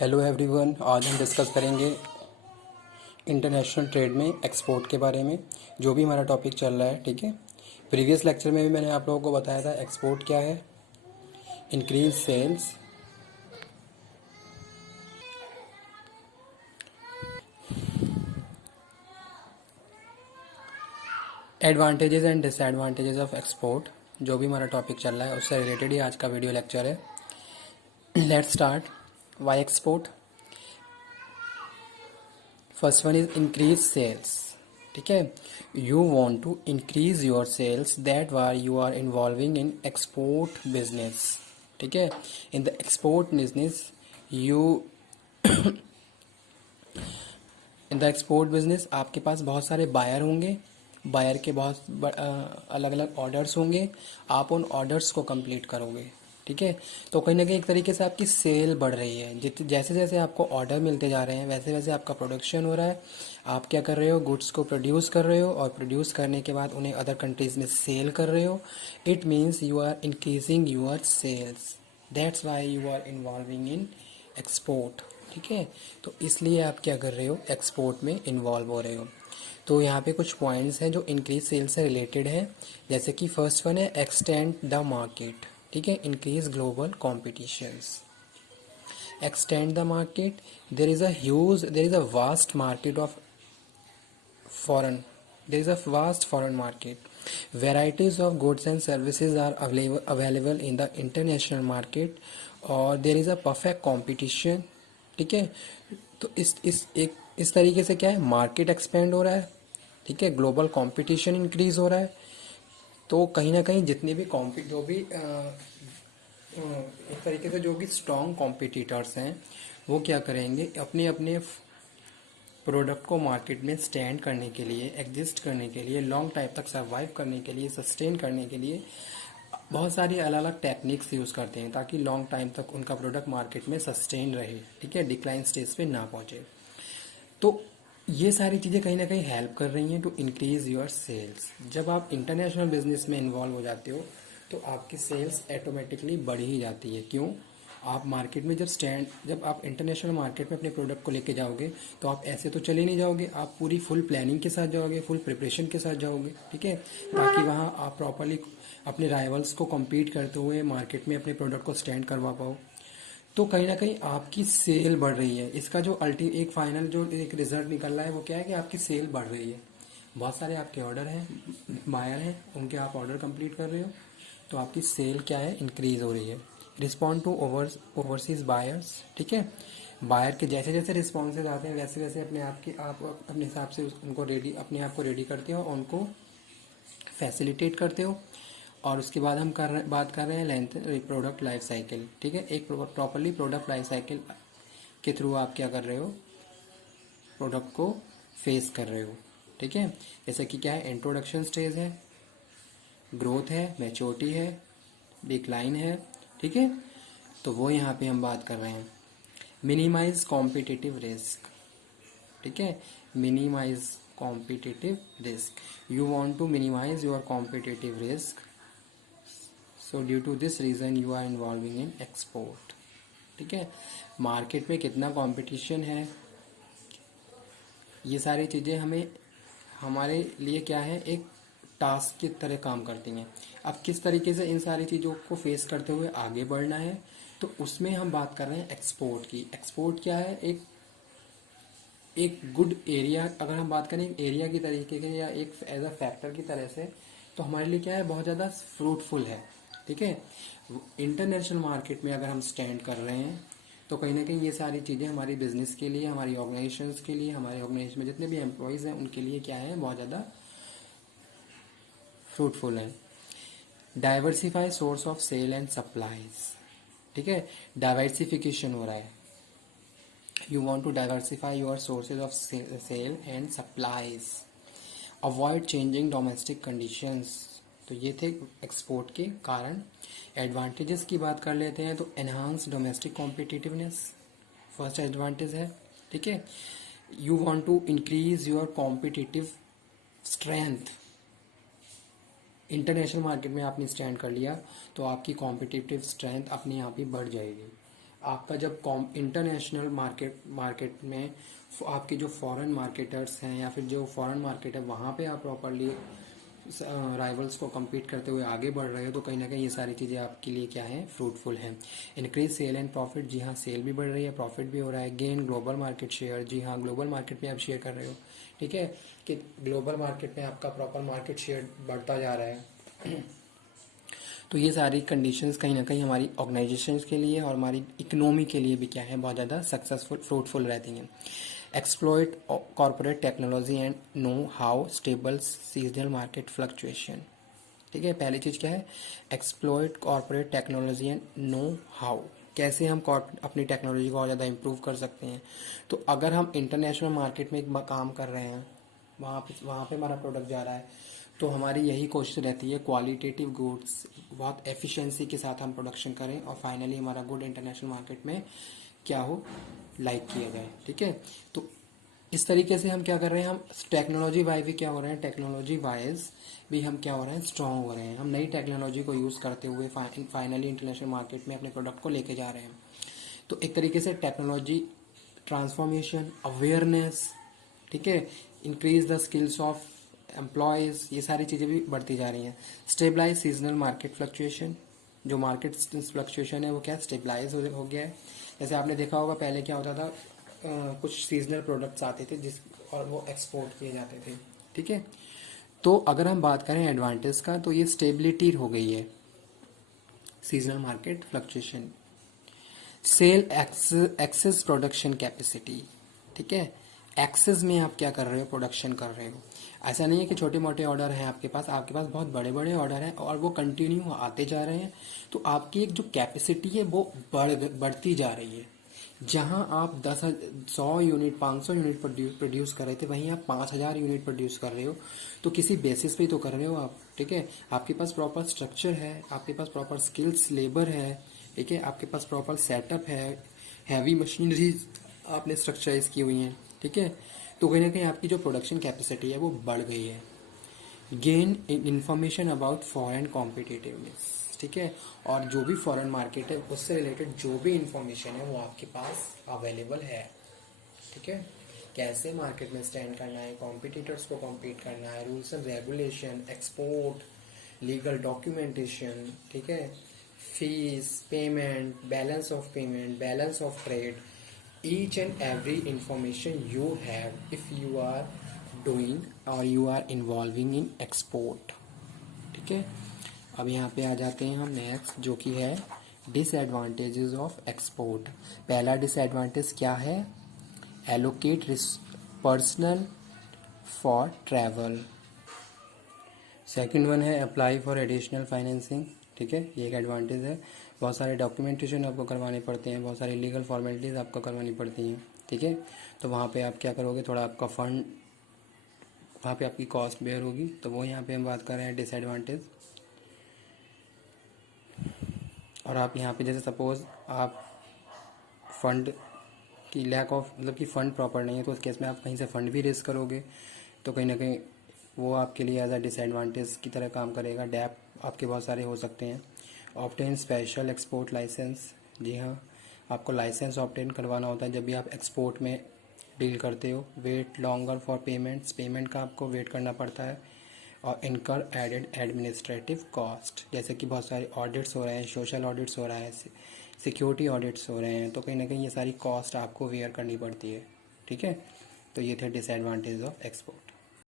Hello everyone, आज हम discuss करेंगे इंटरनेशनल ट्रेड में एक्सपोर्ट के बारे में। जो भी हमारा टॉपिक चल रहा है, ठीक है। प्रीवियस लेक्चर में भी मैंने आप लोगों को बताया था एक्सपोर्ट क्या है, increase sales, advantages and disadvantages of export. जो भी हमारा टॉपिक चल रहा है उससे रिलेटेड ही आज का वीडियो लेक्चर है। Let's start. Why export? First one is increase sales. ठीक है, you want to increase your sales, that war you are involving in export business. ठीक है, in the export business you in the export business आपके पास बहुत सारे buyer होंगे, buyer के बहुत अलग अलग ऑर्डर्स होंगे, आप उन ऑर्डर्स को कंप्लीट करोगे। ठीक है, तो कहीं ना कहीं एक तरीके से आपकी सेल बढ़ रही है। जैसे जैसे आपको ऑर्डर मिलते जा रहे हैं वैसे वैसे आपका प्रोडक्शन हो रहा है। आप क्या कर रहे हो, गुड्स को प्रोड्यूस कर रहे हो और प्रोड्यूस करने के बाद उन्हें अदर कंट्रीज़ में सेल कर रहे हो। It means you are increasing your sales, that's why you are involving in export. ठीक है, तो इसलिए आप क्या कर रहे हो, एक्सपोर्ट में इन्वॉल्व हो रहे हो। तो यहाँ पे कुछ पॉइंट्स हैं जो इंक्रीज सेल्स से रिलेटेड है। जैसे कि फर्स्ट वन है एक्सटेंड द मार्केट। ठीक है, increase global competitions, extend the market. There is a vast market of foreign there is a vast foreign market. Varieties of goods and services are available in the international market और there is a perfect competition. ठीक है, तो इस तरीके से क्या है, market expand हो रहा है। ठीक है, ग्लोबल कंपटीशन इंक्रीज हो रहा है। तो कहीं ना कहीं जितने भी जो भी एक तरीके से जो भी स्ट्रॉन्ग कॉम्पिटिटर्स हैं वो क्या करेंगे, अपने अपने प्रोडक्ट को मार्केट में स्टैंड करने के लिए, एग्जिस्ट करने के लिए, लॉन्ग टाइम तक सर्वाइव करने के लिए, सस्टेन करने के लिए बहुत सारी अलग अलग टेक्निक्स यूज़ करते हैं ताकि लॉन्ग टाइम तक उनका प्रोडक्ट मार्केट में सस्टेन रहे। ठीक है, डिक्लाइन स्टेज पे ना पहुंचे। तो ये सारी चीज़ें कहीं ना कहीं हेल्प कर रही हैं टू इंक्रीज योर सेल्स। जब आप इंटरनेशनल बिजनेस में इन्वॉल्व हो जाते हो तो आपकी सेल्स ऑटोमेटिकली बढ़ ही जाती है। क्यों? आप मार्केट में जब आप इंटरनेशनल मार्केट में अपने प्रोडक्ट को लेके जाओगे तो आप ऐसे तो चले नहीं जाओगे, आप पूरी फुल प्लानिंग के साथ जाओगे, फुल प्रिपरेशन के साथ जाओगे। ठीक है, ताकि वहाँ आप प्रॉपरली अपने राइवल्स को कम्पीट करते हुए मार्केट में अपने प्रोडक्ट को स्टैंड करवा पाओ। तो कहीं ना कहीं आपकी सेल बढ़ रही है। इसका जो एक फाइनल जो एक रिजल्ट निकल रहा है वो क्या है कि आपकी सेल बढ़ रही है। बहुत सारे आपके ऑर्डर हैं, बायर हैं, उनके आप ऑर्डर कंप्लीट कर रहे हो, तो आपकी सेल क्या है, इंक्रीज हो रही है। Respond to overseas buyers. ठीक है, बायर के जैसे जैसे रिस्पॉन्सेज आते हैं वैसे वैसे आप अपने हिसाब से उनको अपने आप को रेडी करते हो और उनको फैसिलिटेट करते हो। और उसके बाद हम बात कर रहे हैं लेंथ प्रोडक्ट लाइफ साइकिल। ठीक है, एक प्रॉपरली प्रोडक्ट लाइफ साइकिल के थ्रू आप क्या कर रहे हो, प्रोडक्ट को फेस कर रहे हो। ठीक है, जैसे कि क्या है, इंट्रोडक्शन स्टेज है, ग्रोथ है, मैच्योरिटी है, डिक्लाइन है। ठीक है, तो वो यहाँ पे हम बात कर रहे हैं। Minimize competitive risk. ठीक है, minimize competitive risk, you want to minimize your competitive risk, so due to this reason you are involving in export. ठीक है, मार्केट में कितना कंपटीशन है, ये सारी चीज़ें हमारे लिए क्या है, एक टास्क की तरह काम करती हैं। अब किस तरीके से इन सारी चीज़ों को फेस करते हुए आगे बढ़ना है, तो उसमें हम बात कर रहे हैं एक्सपोर्ट की। एक्सपोर्ट क्या है, एक गुड एरिया, अगर हम बात करें एरिया की तरीके से या एक एज अ फैक्टर की तरह से, तो हमारे लिए क्या है, बहुत ज़्यादा फ्रूटफुल है। ठीक है, इंटरनेशनल मार्केट में अगर हम स्टैंड कर रहे हैं तो कहीं ना कहीं ये सारी चीज़ें हमारी बिजनेस के लिए, हमारी ऑर्गेनाइजेशंस के लिए, हमारे ऑर्गेनाइजेशन में जितने भी एम्प्लॉयज़ हैं उनके लिए क्या है, बहुत ज़्यादा फ्रूटफुल है। Diversify source of sale and supplies. ठीक है, डाइवर्सिफिकेशन हो रहा है। You want to diversify your sources of sale and supplies. Avoid changing domestic conditions. तो ये थे एक्सपोर्ट के कारण। एडवांटेजेस की बात कर लेते हैं तो enhance domestic competitiveness first advantage है। ठीक है, you want to increase your competitive strength. International market में आपने स्टैंड कर लिया तो आपकी कॉम्पिटिटिव स्ट्रेंथ अपने आप ही बढ़ जाएगी। आपका जब इंटरनेशनल मार्केट में आपके जो फॉरेन मार्केटर्स हैं या फिर जो फॉरेन मार्केट है वहाँ पे आप प्रॉपरली राइवल्स को compete करते हुए आगे बढ़ रहे हो, तो कहीं ना कहीं ये सारी चीज़ें आपके लिए क्या है, फ्रूटफुल हैं। इंक्रीज सेल एंड प्रॉफिट, जी हाँ सेल भी बढ़ रही है, प्रॉफिट भी हो रहा है। गेन ग्लोबल मार्केट शेयर, जी हाँ ग्लोबल मार्केट में आप शेयर कर रहे हो, ठीक है, कि ग्लोबल मार्केट में आपका प्रॉपर मार्केट शेयर बढ़ता जा रहा है। तो ये सारी कंडीशंस कहीं ना कहीं हमारी ऑर्गेनाइजेशंस के लिए और हमारी इकोनॉमी के लिए भी क्या है, बहुत ज़्यादा सक्सेसफुल फ्रूटफुल रहती हैं। Exploit corporate technology and know how stable seasonal market fluctuation, ठीक है। पहली चीज़ क्या है, exploit corporate technology and know how, कैसे हम अपनी टेक्नोलॉजी को और ज़्यादा इम्प्रूव कर सकते हैं। तो अगर हम इंटरनेशनल मार्केट में एक काम कर रहे हैं, वहाँ पे हमारा प्रोडक्ट जा रहा है, तो हमारी यही कोशिश रहती है क्वालिटेटिव गुड्स बहुत एफिशिएंसी के साथ हम प्रोडक्शन करें और फाइनली हमारा गुड इंटरनेशनल मार्केट में क्या हो, लाइक किया जाए, ठीक है। तो इस तरीके से हम क्या कर रहे हैं, हम टेक्नोलॉजी वाइज भी क्या हो रहे हैं, टेक्नोलॉजी वाइज भी हम क्या हो रहे हैं, स्ट्रांग हो रहे हैं। हम नई टेक्नोलॉजी को यूज़ करते हुए फाइनली इंटरनेशनल मार्केट में अपने प्रोडक्ट को लेके जा रहे हैं। तो एक तरीके से टेक्नोलॉजी ट्रांसफॉर्मेशन, अवेयरनेस, ठीक है, increase the skills of employees, ये सारी चीज़ें भी बढ़ती जा रही हैं। स्टेबलाइज सीजनल मार्केट फ्लक्चुएशन, जो मार्केट फ्लक्चुएशन है वो क्या स्टेबलाइज हो गया है। जैसे आपने देखा होगा पहले क्या होता था, कुछ सीजनल प्रोडक्ट्स आते थे और वो एक्सपोर्ट किए जाते थे, ठीक है। तो अगर हम बात करें एडवांटेज का, तो ये स्टेबिलिटी हो गई है seasonal market fluctuation. Sell excess production capacity, ठीक है, एक्सेस में आप क्या कर रहे हो, प्रोडक्शन कर रहे हो। ऐसा नहीं है कि छोटे मोटे ऑर्डर हैं आपके पास बहुत बड़े बड़े ऑर्डर हैं और वो कंटिन्यू आते जा रहे हैं। तो आपकी एक जो कैपेसिटी है वो बढ़ती जा रही है। जहां आप 100 यूनिट 500 यूनिट प्रोड्यूस कर रहे थे, वहीं आप 5000 यूनिट प्रोड्यूस कर रहे हो। तो किसी बेसिस पे ही तो कर रहे हो आप, ठीक है। आपके पास प्रॉपर स्ट्रक्चर है, आपके पास प्रॉपर स्किल्स लेबर है, ठीक है, आपके पास प्रॉपर सेटअप है, हैवी मशीनरी आपने स्ट्रक्चराइज की हुई हैं, ठीक है। तो कहीं ना कहीं आपकी जो प्रोडक्शन कैपेसिटी है वो बढ़ गई है। Gain information about foreign competitiveness, ठीक है, और जो भी फॉरेन मार्केट है उससे रिलेटेड जो भी इंफॉर्मेशन है वो आपके पास अवेलेबल है, ठीक है। कैसे मार्केट में स्टैंड करना है, कॉम्पिटिटर्स को कॉम्पीट करना है, rules and regulation, export, legal documentation, ठीक है, fees payment, balance of payment, balance of trade, each and every information you have if you are doing or you are involving in export, ठीक है। अब यहाँ पे आ जाते हैं हम नेक्स्ट, जो कि है डिसएडवांटेजेस ऑफ एक्सपोर्ट। पहला डिसएडवांटेज क्या है, allocate personal for travel. Second one है अप्लाई फॉर एडिशनल फाइनेंसिंग, ठीक है, ये एक एडवांटेज है। बहुत सारे डॉक्यूमेंटेशन आपको करवाने पड़ते हैं, बहुत सारी लीगल फॉर्मेलिटीज़ आपको करवानी पड़ती हैं, ठीक है। तो वहाँ पे आप क्या करोगे, थोड़ा आपका फंड, वहाँ पे आपकी कॉस्ट बेयर होगी। तो वो यहाँ पे हम बात कर रहे हैं डिसएडवांटेज। और आप यहाँ पे जैसे सपोज़ आप फंड की लैक ऑफ, मतलब कि फ़ंड प्रॉपर नहीं है, तो उस केस में आप कहीं से फ़ंड भी रेस करोगे, तो कहीं ना कहीं वो आपके लिए एज अ डिसएडवांटेज की तरह काम करेगा। डैप आपके बहुत सारे हो सकते हैं। ऑब्टेन स्पेशल एक्सपोर्ट लाइसेंस, जी हाँ, आपको लाइसेंस ऑब्टेन करवाना होता है जब भी आप एक्सपोर्ट में डील करते हो। Wait longer for payments, payment का आपको वेट करना पड़ता है। और इनकर एडेड एडमिनिस्ट्रेटिव कॉस्ट, जैसे कि बहुत सारे ऑडिट्स हो रहे हैं, सोशल ऑडिट्स हो रहा है, सिक्योरिटी ऑडिट्स हो रहे हैं, तो कहीं ना कहीं ये सारी कॉस्ट आपको वेयर करनी पड़ती है, ठीक है। तो ये थे डिसएडवांटेज ऑफ एक्सपोर्ट।